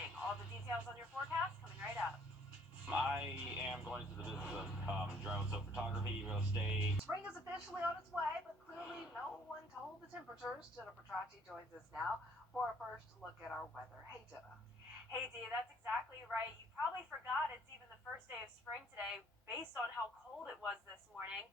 morning. All the details on your forecast coming right up. I am going to the business of drone photography, real estate. Spring is officially on its way, but clearly no one told the temperatures. Jenna Petracci joins us now for a first look at our weather. Hey, Jenna. Hey, Dee, that's exactly right. You probably forgot it's even the first day of spring today based on how cold it was this morning.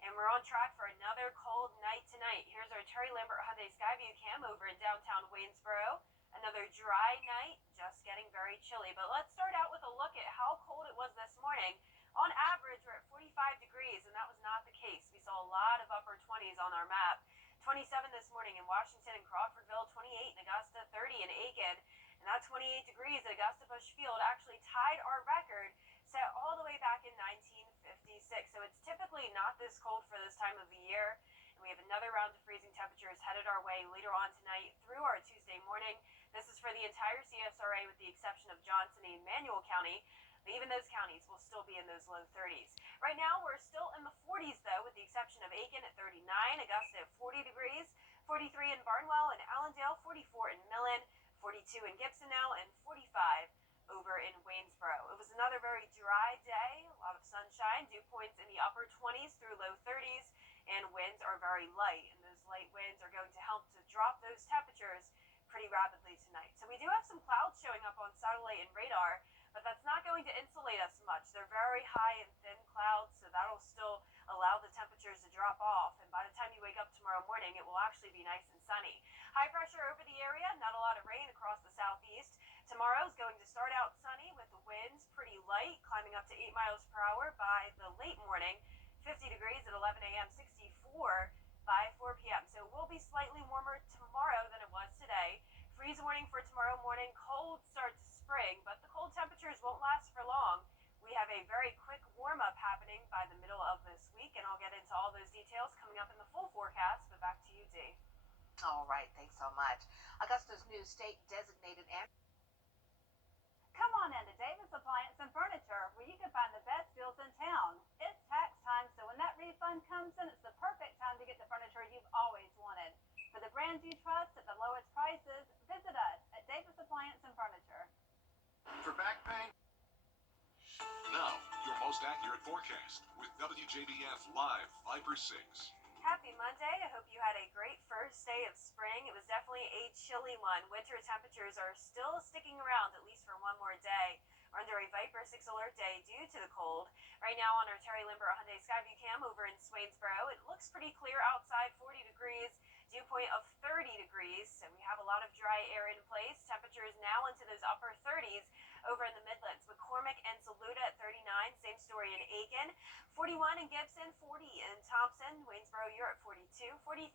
And we're on track for another cold night tonight. Here's our Terry Lambert Hyundai Skyview cam over in downtown Waynesboro. Another dry night, just getting very chilly. But let's start out with a look at how cold it was this morning. On average, we're at 45 degrees, and that was not the case. We saw a lot of upper 20s on our map. 27 this morning in Washington and Crawfordville, 28 in Augusta, 30 in Aiken. And that 28 degrees at Augusta Busch Field actually tied our record set all the way back in 1956. So it's typically not this cold for this time of the year. And we have another round of freezing temperatures headed our way later on tonight through our Tuesday morning. This is for the entire CSRA with the exception of Johnson and Emmanuel County. But even those counties will still be in those low 30s. Right now, we're still in the 40s, though, with the exception of Aiken at 39, Augusta at 40 degrees, 43 in Barnwell and Allendale, 44 in Millen, 42 in Gibson now, and 45 over in Waynesboro. It was another very dry day, a lot of sunshine, dew points in the upper 20s through low 30s, and winds are very light. And those light winds are going to help to drop those temperatures pretty rapidly tonight. So we do have some clouds showing up on satellite and radar, but that's not going to insulate us much. They're very high and thin clouds, so that'll still allow the temperatures to drop off. And by the time you wake up tomorrow morning, it will actually be nice and sunny. High pressure over the area, not a lot of rain across the southeast. Tomorrow is going to start out sunny with the winds pretty light, climbing up to 8 miles per hour by the late morning. 50 degrees at 11 a.m., 64 by 4 p.m. So it will be slightly warmer tomorrow than it was today. Freeze warning for tomorrow morning. Cold start to spring, but the cold temperatures won't last for long. We have a very quick warm-up happening by the middle of this week, and I'll get into all those details coming up in the full forecast, but back to you, Dee. All right, thanks so much. Augusta's new state designated Come on into Davis Appliance and Furniture, where you can find the best deals in town. It's tax time, so when that refund comes in, it's the perfect time to get the furniture you've always wanted. For the brands you trust at the lowest prices, visit us at Davis Appliance and Furniture. For back pain. Now, your most accurate forecast with WJBF Live Viper 6. Happy Monday. I hope you had a great first day of spring. It was definitely a chilly one. Winter temperatures are still sticking around, at least for one more day. We're under a Viper 6 alert day due to the cold. Right now on our Terry Lambert Hyundai Skyview cam over in Swainsboro, it looks pretty clear outside, 40 degrees, dew point of 30 degrees. So we have a lot of dry air in place. Temperatures now into those upper 30s over in the Midlands. McCormick and Saluda at 39, same story in Aiken. 41 in Gibson, 40 in Thompson, Waynesboro, you're at 42, 43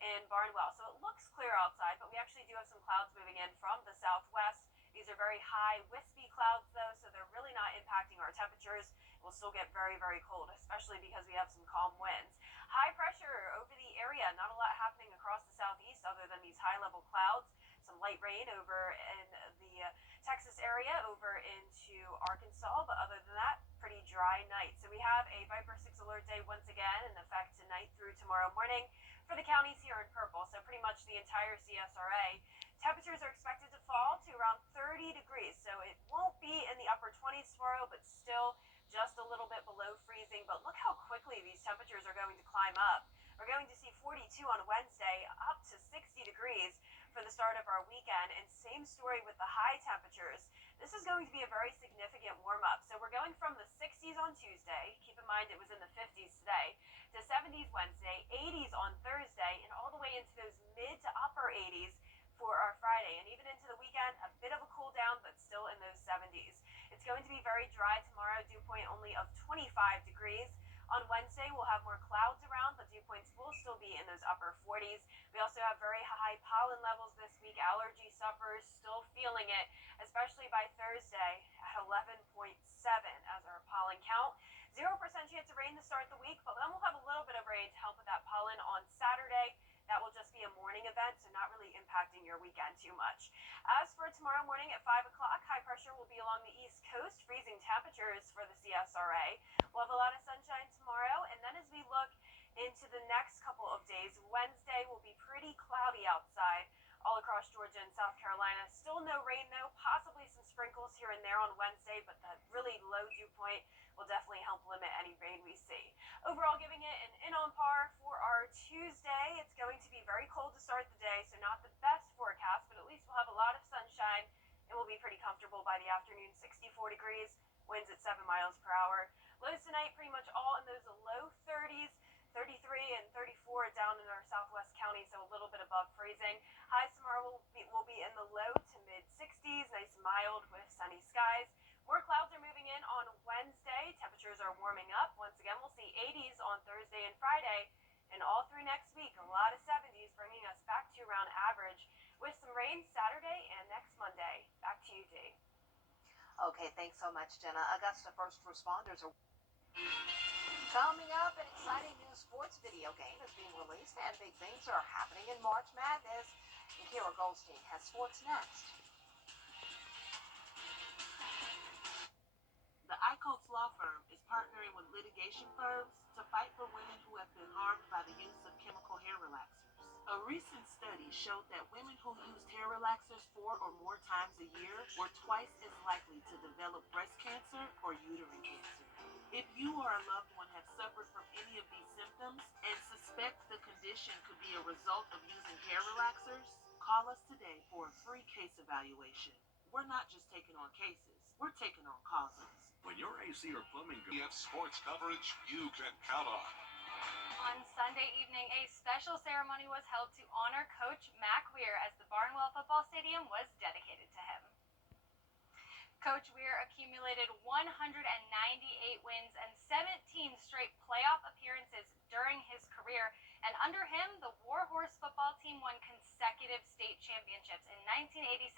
in Barnwell. So it looks clear outside, but we actually do have some clouds moving in from the southwest. These are very high, wispy clouds, though, so they're really not impacting our temperatures. We'll still get very, very cold, especially because we have some calm winds. High pressure over the area, not a lot happening across the southeast other than these high-level clouds. Some light rain over in the Texas area, over into Arkansas, but other than that, pretty dry night. So we have a Viper 6 alert day once again in effect tonight through tomorrow morning for the counties here in purple, so pretty much the entire CSRA. Temperatures are expected to fall to around 30 degrees, so it won't be in the upper 20s tomorrow, but still just a little bit below freezing. But look how quickly these temperatures are going to climb up. We're going to see 42 on Wednesday, up to 60 degrees for the start of our weekend, and same story with the high temperatures. This is going to be a very significant warm-up. So we're going from the 60s on Tuesday, keep in mind it was in the 50s today, to 70s Wednesday, 80s on Thursday, and all the way into those mid to upper 80s for our Friday. And even into the weekend, a bit of a cool down, but still in those 70s. It's going to be very dry tomorrow, dew point only of 25 degrees. On Wednesday, we'll have more clouds around, but dew points will still be in those upper 40s. We also have very high pollen levels this week. Allergy sufferers still feeling it, especially by Thursday at 11.7 as our pollen count. 0% chance of rain to start the week, but then we'll have a little bit of rain to help with that pollen on Saturday. That will just be a morning event, so not really impacting your weekend too much. As for tomorrow morning at 5 o'clock, high pressure will be along the East Coast, freezing temperatures for the CSRA. We'll have a lot of sunshine tomorrow, and then as we look into the next couple of days, Wednesday will be pretty cloudy outside all across Georgia and South Carolina. Still no rain, though, possibly sprinkles here and there on Wednesday, but that really low dew point will definitely help limit any rain we see. Overall, giving it an in on par for our Tuesday. It's going to be very cold to start the day, so not the best forecast, but at least we'll have a lot of sunshine and we'll be pretty comfortable by the afternoon. 64 degrees, winds at 7 miles per hour. Lows tonight pretty much all in those low 30s, 33 and 34 down in our southwest county, so a little bit above freezing. Highs tomorrow will be in the low to mid 60s, nice and mild with sunny skies. More clouds are moving in on Wednesday. Temperatures are warming up. Once again, we'll see 80s on Thursday and Friday. And all through next week, a lot of 70s, bringing us back to around average with some rain Saturday and next Monday. Back to you, Dee. Okay, thanks so much, Jenna. Augusta first responders are coming up. An exciting new sports video game is being released, and big things are happening in March Madness. And Kara Goldstein has sports next. The Icotes Law Firm is partnering with litigation firms to fight for women who have been harmed by the use of chemical hair relaxers. A recent study showed that women who used hair relaxers 4 or more times a year were twice as likely to develop breast cancer or uterine cancer. If you or a loved one have suffered from any of these symptoms and suspect the condition could be a result of using hair relaxers, call us today for a free case evaluation. We're not just taking on cases, we're taking on causes. When your AC or plumbing Wjbf sports coverage you can count on. On Sunday evening, a special ceremony was held to honor Coach Mac Weir as the Barnwell Football Stadium was dedicated to him. Coach Weir accumulated 198 wins and 17 straight playoff appearances during his career, and under him, the Warhorse football team won consecutive state championships in 1987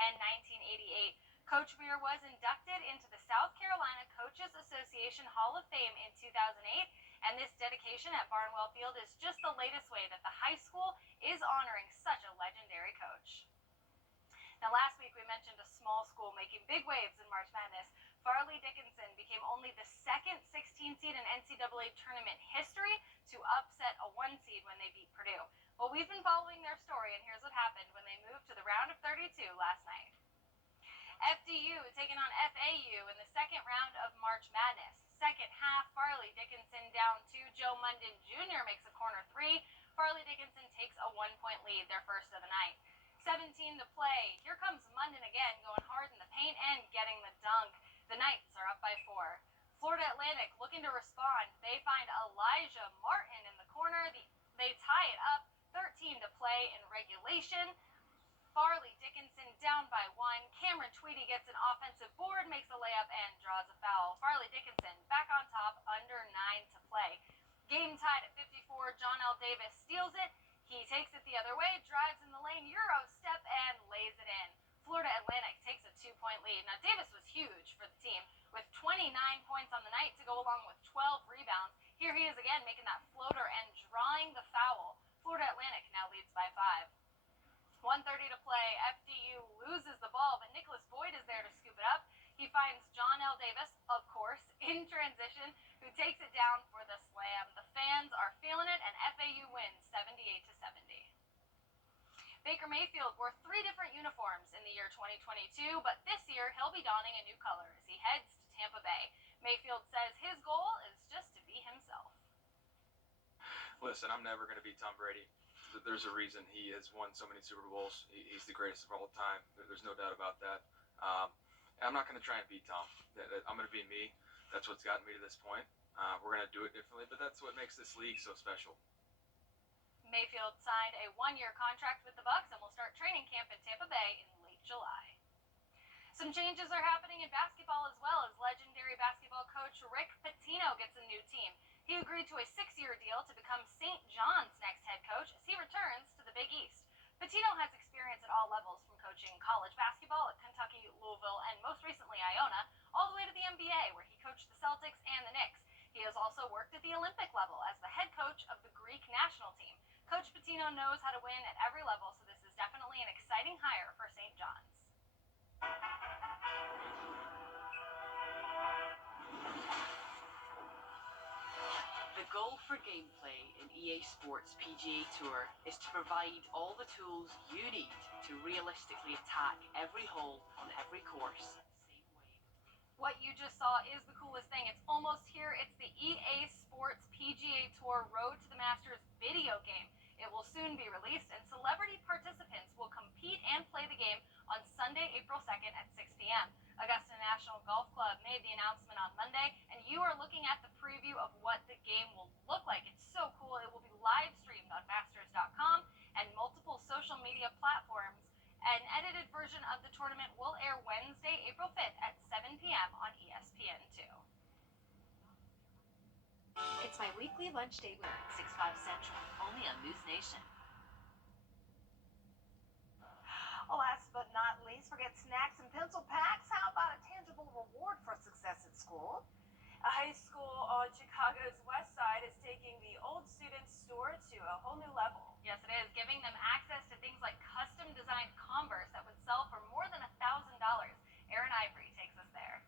and 1988. Coach Weir was inducted into the South Carolina Coaches Association Hall of Fame in 2008, and this dedication at Barnwell Field is just the latest way that the high school is honoring such a legendary coach. Now, last week we mentioned a small school making big waves in March Madness. Farley Dickinson became only the second 16 seed in NCAA tournament history to upset a 1 seed when they beat Purdue. Well, we've been following their story, and here's what happened when they moved to the round of 32 last night. FDU taking on FAU in the second round of March Madness. Second half, Farley Dickinson down 2. Joe Munden Jr. makes a corner 3. Farley Dickinson takes a 1-point lead, their first of the night. 17 to play. Here comes Munden again, going hard in the paint and getting the dunk. The Knights are up by 4. Florida Atlantic looking to respond. They find Elijah Martin in the corner. They tie it up. 13 to play in regulation. Farley Dickinson down by 1. Cameron Tweedy gets an offensive board, makes a layup, and draws a foul. Farley Dickinson back on top, under 9 to play. Game tied at 54. John L. Davis steals it. He takes it the other way, drives in the lane, Euro step, and lays it in. Florida Atlantic takes a 2-point lead. Now, Davis was huge for the team, with 29 points on the night to go along with 12 rebounds. Here he is again, making that floater and drawing the foul. Florida Atlantic now leads by 5. 1:30 to play. FDU loses the ball, but Nicholas Boyd is there to scoop it up. He finds John L. Davis, of course, in transition, who takes it down for the slam. The fans are feeling it, and FAU wins 78-70. Baker Mayfield wore 3 different uniforms in the year 2022, but this year he'll be donning a new color as he heads to Tampa Bay. Mayfield says his goal is just to be himself. Listen, I'm never going to be Tom Brady. There's a reason he has won so many Super Bowls. He's the greatest of all time. There's no doubt about that. I'm not going to try and beat Tom. I'm going to be me. That's what's gotten me to this point. We're going to do it differently, but that's what makes this league so special. Mayfield signed a 1-year contract with the Bucs and will start training camp in Tampa Bay in late July. Some changes are happening in basketball as well, as legendary basketball coach Rick Pitino gets a new team. He agreed to a 6-year deal to become St. John's next head coach as he returns to the Big East. Pitino has experience at all levels, from coaching college basketball at Kentucky, Louisville, and most recently Iona, all the way to the NBA, where he coached the Celtics and the Knicks. He has also worked at the Olympic level as the head coach of the Greek national team. Coach Pitino knows how to win at every level, so this is definitely an exciting hire for St. John's. The goal for gameplay in EA Sports PGA Tour is to provide all the tools you need to realistically attack every hole on every course. What you just saw is the coolest thing. It's almost here. It's the EA Sports PGA Tour Road to the Masters video game. It will soon be released, and celebrity participants will compete and play the game on Sunday, April 2nd at 6 p.m. Augusta National Golf Club made the announcement on Monday, and you are looking at the preview of what the game will look like. It's so cool. It will be live streamed on Masters.com and multiple social media platforms. An edited version of the tournament will air Wednesday, April 5th at 7 p.m. on ESPN2. It's my weekly lunch date with 6-5 Central, only on News Nation. Last but not least, forget snacks and pencil packs. How about a tangible reward for success at school? A high school on Chicago's west side is taking the old students store to a whole new level. Yes, it is, giving them access to things like custom-designed Converse that would sell for more than $1,000. Aaron Ivory takes us there.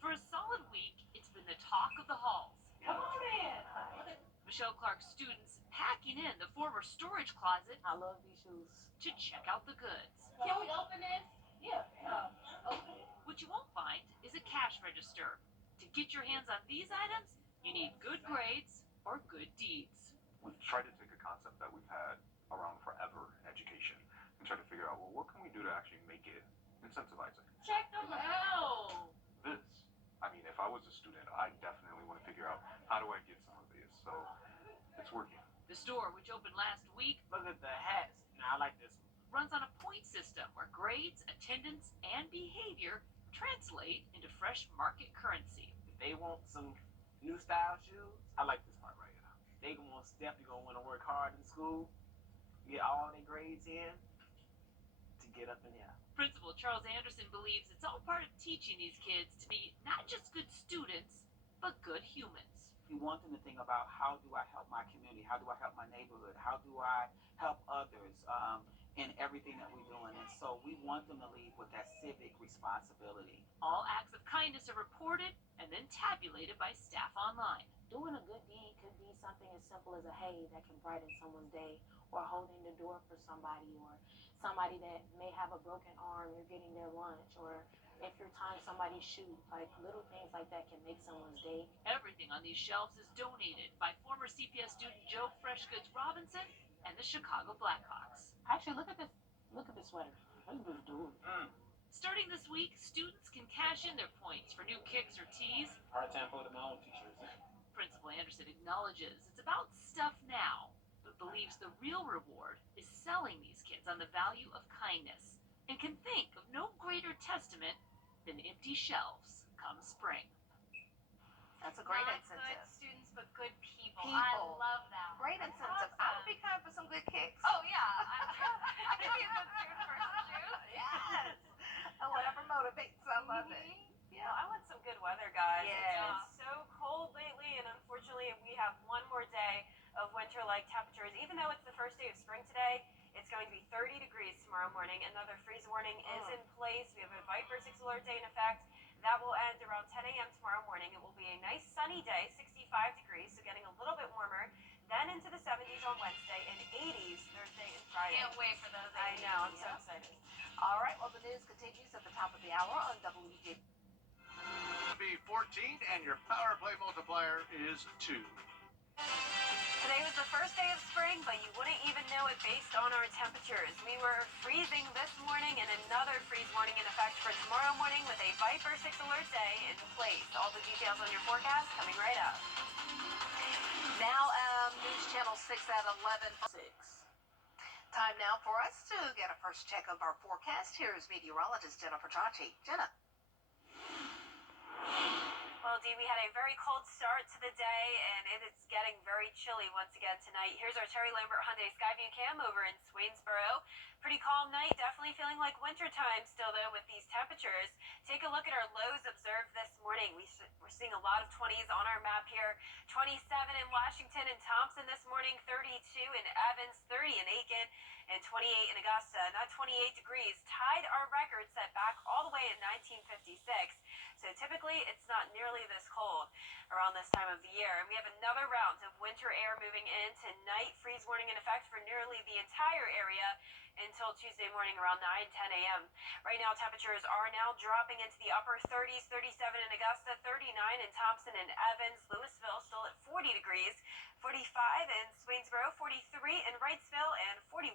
For a solid week, it's been the talk of the halls. Come on in. Michelle Clark's students packing in the former storage closet I love these shoes. to check out the goods. Can we open this? Yeah. Open it. What you won't find is a cash register. To get your hands on these items, you need good grades or good deeds. We've tried to take a concept that we've had around forever in education and try to figure out, well, what can we do to actually make it incentivizing? Check them out. This, I mean, if I was a student, I definitely want to figure out, how do I get some of this? So it's working. The store, which opened last week, Look at the hats. Now I like this one. runs on a point system where grades, attendance, and behavior translate into fresh market currency. If they want some new style shoes, I like this part right here. They most definitely gonna want to work hard in school, get all their grades in to get up in here. Principal Charles Anderson believes it's all part of teaching these kids to be not just good students, but good humans. You want them to think about, how do I help my community? How do I help my neighborhood? How do I help others in everything that we're doing? And so we want them to leave with that civic responsibility. All acts of kindness are reported and then tabulated by staff online. Doing a good deed could be something as simple as a hey that can brighten someone's day, or holding the door for somebody, or somebody that may have a broken arm, you're getting their lunch, or if you're tying somebody's shoe, like little things like that can make someone's day. Everything on these shelves is donated by former CPS student Joe Freshgoods Robinson and the Chicago Blackhawks. Actually, look at this sweater. Look at this dude. Starting this week, students can cash in their points for new kicks or tees. Hard time putting my own t-shirts. Principal Anderson acknowledges it's about stuff now, but believes the real reward is selling these kids on the value of kindness, and can think of no greater testament than empty shelves come spring. That's a great Not incentive. good students, but good people. People. I love that. Great That's incentive. I would awesome. be kind for some good kicks. Oh yeah, I could be a good student for some shoes. Yes. And whatever motivates some of it. Well, I want some good weather, guys. It's Yes. been so cold lately, and unfortunately, we have one more day of winter-like temperatures. Even though it's the first day of spring today, it's going to be 30 degrees tomorrow morning. Another freeze warning is in place. We have a Viper 6 alert day in effect. That will end around 10 a.m. tomorrow morning. It will be a nice sunny day, 65 degrees, so getting a little bit warmer. Then into the 70s on Wednesday and 80s Thursday and Friday. Can't wait for those. I know, I'm so Yep. excited. All right, well, the news continues at the top of the hour on WJB. Be 14 and your power play multiplier is 2. Today was the first day of spring, but you wouldn't even know it based on our temperatures. We were freezing this morning, and another freeze warning in effect for tomorrow morning with a Viper 6 alert day in place. All the details on your forecast coming right up. Now, News Channel 6 at 11:06. Time now for us to get a first check of our forecast. Here's meteorologist Jennifer Chachi. Jenna. Well, Dee, we had a very cold start to the day, and it is getting very chilly once again tonight. Here's our Terry Lambert Hyundai Skyview cam over in Swainsboro. Pretty calm night, definitely feeling like wintertime still, though, with these temperatures. Take a look at our lows observed this morning. We're seeing a lot of 20s on our map here. 27 in Washington and Thompson this morning, 32 in Evans, 30 in Aiken. and 28 in Augusta. And that 28 degrees tied our record set back all the way in 1956. So typically it's not nearly this cold around this time of the year. And we have another round of winter air moving in tonight. Freeze warning in effect for nearly the entire area until Tuesday morning around 9-10 a.m. Right now, temperatures are now dropping into the upper 30s, 37 in Augusta, 39 in Thompson and Evans, Louisville still at 40 degrees, 45 in Swainsboro, 43 in Wrightsville, and 41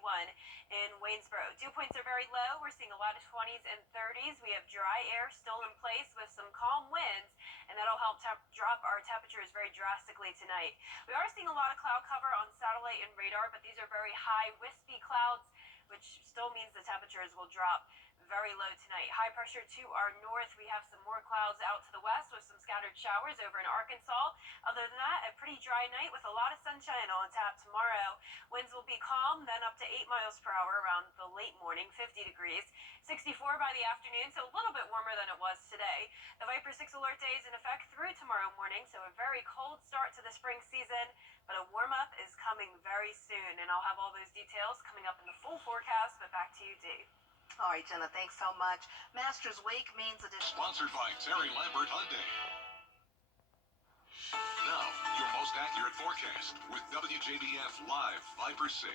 in Waynesboro. Dew points are very low. We're seeing a lot of 20s and 30s. We have dry air still in place with some calm winds, and that'll help drop our temperatures very drastically tonight. We are seeing a lot of cloud cover on satellite and radar, but these are very high, wispy clouds, which still means the temperatures will drop very low tonight. High pressure to our north. We have some more clouds out to the west with some scattered showers over in Arkansas. Other than that, a pretty dry night with a lot of sunshine on tap tomorrow. Winds will be calm, then up to 8 miles per hour around the late morning, 50 degrees. 64 by the afternoon, so a little bit warmer than it was today. The Viper 6 alert day is in effect through tomorrow morning, so a very cold start to the spring season, but a warm-up is coming very soon, and I'll have all those details coming up in the full forecast, but back to you, Dee. All right, Jenna, thanks so much. Masters Week means Sponsored by Terry Lambert Hyundai. Now, your most accurate forecast with WJBF Live Viper 6.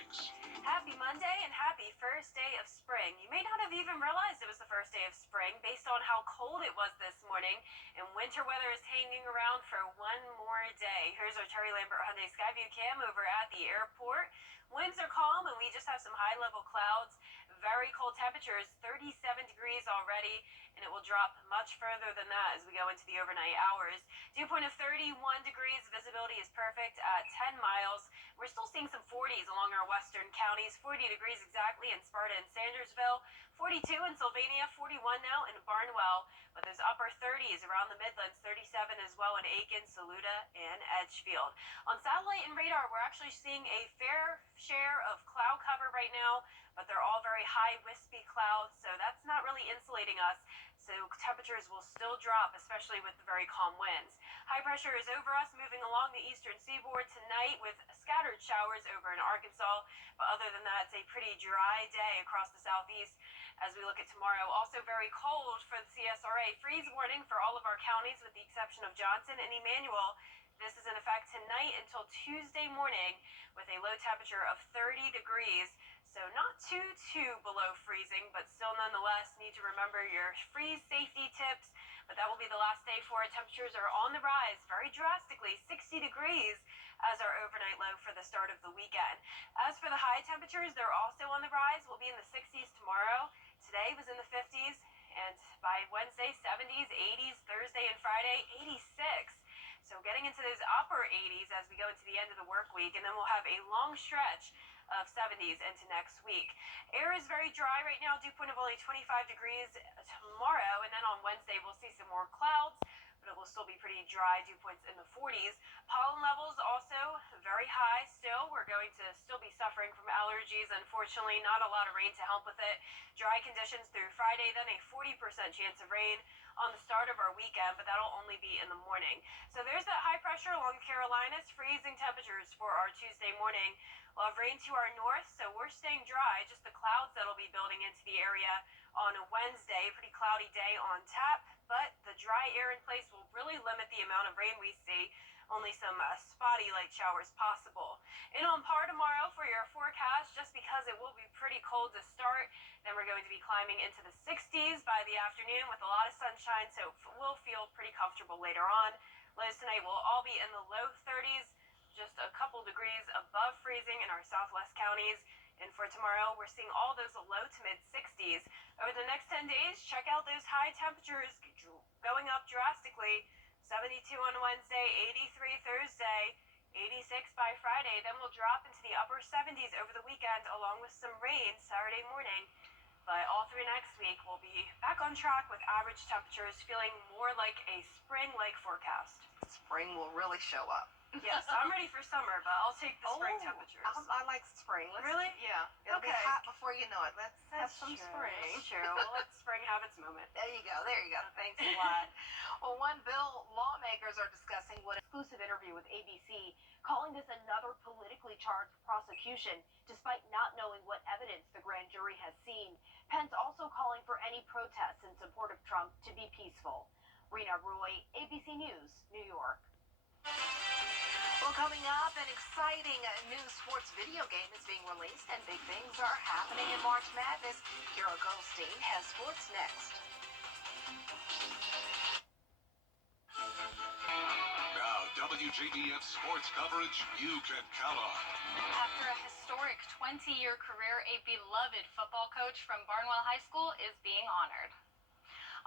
Happy Monday and happy first day of spring. You may not have even realized it was the first day of spring based on how cold it was this morning, and winter weather is hanging around for one more day. Here's our Terry Lambert Hyundai Skyview cam over at the airport. Winds are calm and we just have some high-level clouds. Very cold temperatures, 37 degrees already, and it will drop much further than that as we go into the overnight hours. Dew point of 31 degrees, visibility is perfect at 10 miles. We're still seeing some 40s along our western counties, 40 degrees exactly in Sparta and Sandersville, 42 in Sylvania, 41 now in Barnwell, but those upper 30s around the Midlands, 37 as well in Aiken, Saluda, and Edgefield. On satellite and radar, we're actually seeing a fair share of cloud cover right now, but they're all very high, wispy clouds, so that's not really insulating us. So temperatures will still drop, especially with the very calm winds. High pressure is over us, moving along the eastern seaboard tonight with scattered showers over in Arkansas. But other than that, it's a pretty dry day across the southeast as we look at tomorrow. Also very cold for the CSRA. Freeze warning for all of our counties with the exception of Johnson and Emmanuel. This is in effect tonight until Tuesday morning with a low temperature of 30 degrees. So not too below freezing, but still nonetheless need to remember your freeze safety tips. But that will be the last day for it. Temperatures are on the rise very drastically, 60 degrees as our overnight low for the start of the weekend. As for the high temperatures, they're also on the rise. We'll be in the 60s tomorrow. Today was in the 50s, and by Wednesday, 70s, 80s, Thursday and Friday, 86. So getting into those upper 80s as we go into the end of the work week, and then we'll have a long stretch of 70s into next week. Air is very dry right now, dew point of only 25 degrees tomorrow, and then on Wednesday we'll see some more clouds, but it will still be pretty dry, dew points in the 40s. Pollen levels also very high still. We're going to still be suffering from allergies, unfortunately. Not a lot of rain to help with it. Dry conditions through Friday, then a 40% chance of rain on the start of our weekend, but that'll only be in the morning. So there's that high pressure along the Carolinas, freezing temperatures for our Tuesday morning. We'll have rain to our north, so we're staying dry. Just the clouds that'll be building into the area on a Wednesday. Pretty cloudy day on tap, but the dry air in place will really limit the amount of rain we see. Only some spotty light showers possible. And on par tomorrow for your forecast, just because it will be pretty cold to start. Then we're going to be climbing into the 60s by the afternoon with a lot of sunshine, so we'll feel pretty comfortable later on. Lows tonight will all be in the low 30s, just a couple degrees above freezing in our southwest counties. And for tomorrow, we're seeing all those low to mid 60s. Over the next 10 days, check out those high temperatures going up drastically. 72 on Wednesday, 83 Thursday, 86 by Friday. Then we'll drop into the upper 70s over the weekend along with some rain Saturday morning. But all through next week, we'll be back on track with average temperatures feeling more like a spring-like forecast. spring will really show up. Yes, I'm ready for summer, but I'll take the spring temperatures. I like spring. Really? Yeah. It'll be hot before you know it. Let's have some spring. That's true. We'll let spring have its moment. There you go. There you go. Thanks a lot. Well, one bill lawmakers are discussing what Exclusive interview with ABC calling this another politically charged prosecution, despite not knowing what evidence the grand jury has seen. Pence also calling for any protests in support of Trump to be peaceful. Rena Roy, ABC News, New York. Well, coming up, an exciting new sports video game is being released, and big things are happening in March Madness. Kira Goldstein has sports next. Now, WJBF sports coverage you can count on. After a historic 20-year career, a beloved football coach from Barnwell High School is being honored.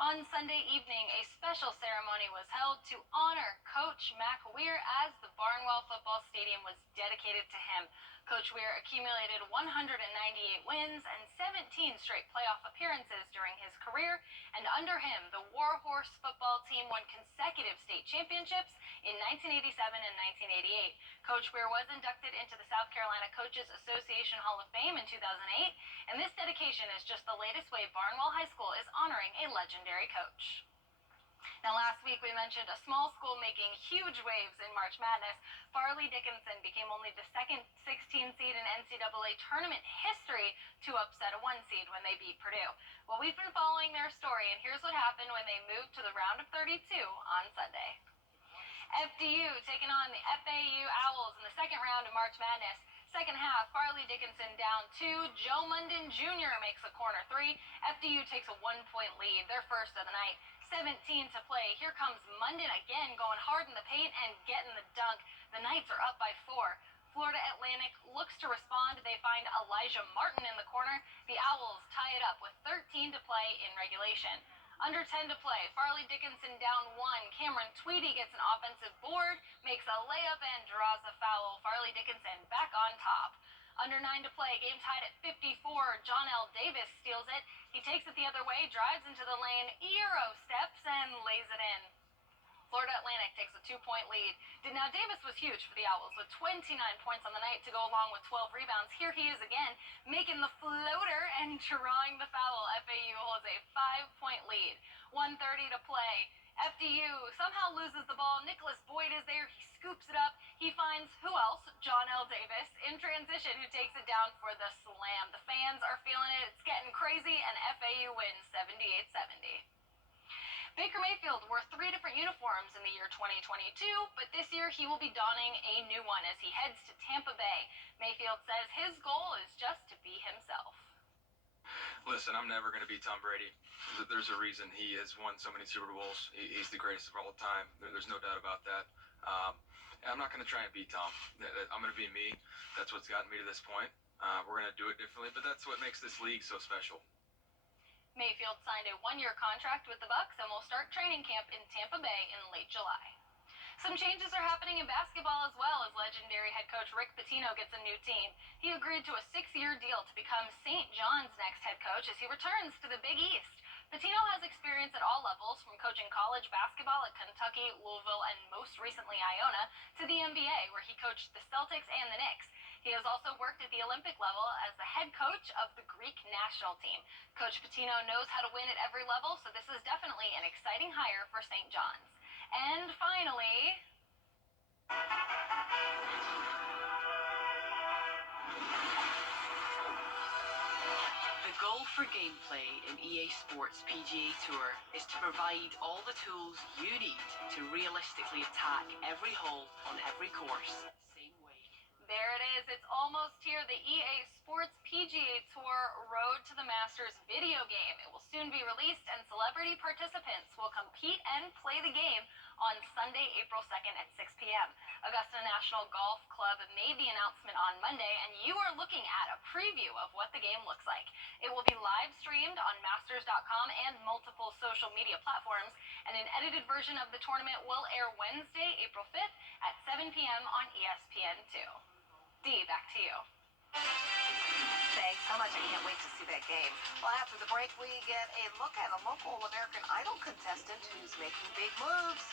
On Sunday evening, a special ceremony was held to honor Coach Mac Weir as the Barnwell Football Stadium was dedicated to him. Coach Weir accumulated 198 wins and 17 straight playoff appearances during his career, and under him, the Warhorse football team won consecutive state championships in 1987 and 1988. Coach Weir was inducted into the South Carolina Coaches Association Hall of Fame in 2008, and this dedication is just the latest way Barnwell High School is honoring a legendary coach. Now, last week we mentioned a small school making huge waves in March Madness. Farley Dickinson became only the second 16 seed in NCAA tournament history to upset a 1 seed when they beat Purdue. Well, we've been following their story, and here's what happened when they moved to the round of 32 on Sunday. FDU taking on the FAU Owls in the second round of March Madness. Second half, Farley Dickinson down 2. Joe Munden Jr. makes a corner 3. FDU takes a 1-point lead, their first of the night. 17 to play. Here comes Munden again, going hard in the paint and getting the dunk. The Knights are up by 4. Florida Atlantic looks to respond. They find Elijah Martin in the corner. The Owls tie it up with 13 to play in regulation. Under 10 to play, Farley Dickinson down 1. Cameron Tweedy gets an offensive board, makes a layup, and draws a foul. Farley Dickinson back on top. Under 9 to play, game tied at 54. John L. Davis steals it. He takes it the other way, drives into the lane, Euro steps, and lays it in. Florida Atlantic takes a 2-point lead. Now, Davis was huge for the Owls with 29 points on the night to go along with 12 rebounds. Here he is again, making the floater and drawing the foul. FAU holds a 5-point lead. 1:30 to play. FDU somehow loses the ball. Nicholas Boyd is there. He scoops it up. He finds, who else? John L. Davis in transition, who takes it down for the slam. The fans are feeling it. It's getting crazy, and FAU wins 78-70. Baker Mayfield wore 3 different uniforms in the year 2022, but this year he will be donning a new one as he heads to Tampa Bay. Mayfield says his goal is just to be himself. Listen, I'm never going to be Tom Brady. There's a reason he has won so many Super Bowls. He's the greatest of all time. There's no doubt about that. I'm not going to try and beat Tom. I'm going to be me. That's what's gotten me to this point. We're going to do it differently, but that's what makes this league so special. Mayfield signed a 1-year contract with the Bucs and will start training camp in Tampa Bay in late July. Some changes are happening in basketball as well, as legendary head coach Rick Pitino gets a new team. He agreed to a 6-year deal to become St. John's next head coach as he returns to the Big East. Pitino has experience at all levels, from coaching college basketball at Kentucky, Louisville, and most recently Iona, to the NBA, where he coached the Celtics and the Knicks. He has also worked at the Olympic level as the head coach of the Greek national team. Coach Pitino knows how to win at every level, so this is definitely an exciting hire for St. John's. And finally, the goal for gameplay in EA Sports PGA Tour is to provide all the tools you need to realistically attack every hole on every course. Same way. there it is. It's almost here. The EA Sports PGA Tour Road to the Masters video game. It will soon be released, and celebrity participants will compete and play the game on Sunday, April 2nd at 6 p.m. Augusta National Golf Club made the announcement on Monday, and you are looking at a preview of what the game looks like. It will be live streamed on Masters.com and multiple social media platforms, and an edited version of the tournament will air Wednesday, April 5th at 7 p.m. on ESPN2. Dee, back to you. Thanks so much. I can't wait to see that game. Well, after the break, we get a look at a local American Idol contestant who's making big moves.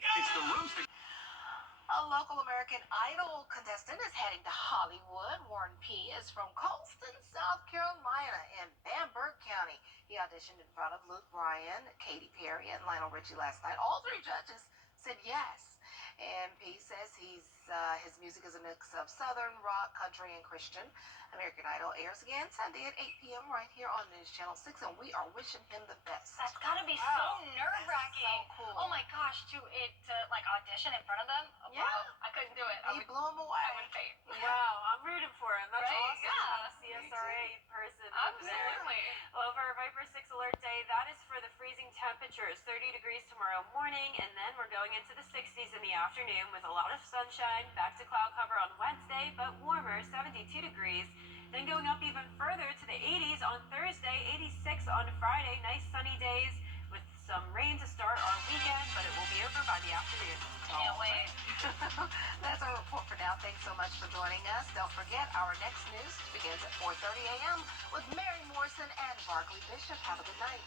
It's the Rooster. A local American Idol contestant is heading to Hollywood. Warren P. is from Colston, South Carolina, in Bamberg County. He auditioned in front of Luke Bryan, Katy Perry, and Lionel Richie last night. All 3 judges said yes. And P says his music is a mix of Southern, rock, country, and Christian. American Idol airs again Sunday at 8 p.m. right here on News Channel 6, and we are wishing him the best. That's gotta be Wow. so nerve-wracking. So cool. Oh my gosh, to like audition in front of them? Oh, Yeah. wow. I couldn't do it. I He would, blew him away. I would faint. Wow, I'm rooting for him. That's Right? awesome. Yeah. To have a CSRA person over there. Absolutely. Well, for our Viper 6 alert day, that is for the freezing temperatures. 30 degrees tomorrow morning, and then we're going into the 60s in the afternoon with a lot of sunshine. Back to cloud cover on Wednesday, but warmer, 72 degrees. Then going up even further to the 80s on Thursday, 86 on Friday. Nice sunny days with some rain to start our weekend, but it will be over by the afternoon. Can't wait. That's our report for now. Thanks so much for joining us. Don't forget, our next news begins at 4:30 a.m. with Mary Morrison and Barkley Bishop. Have a good night.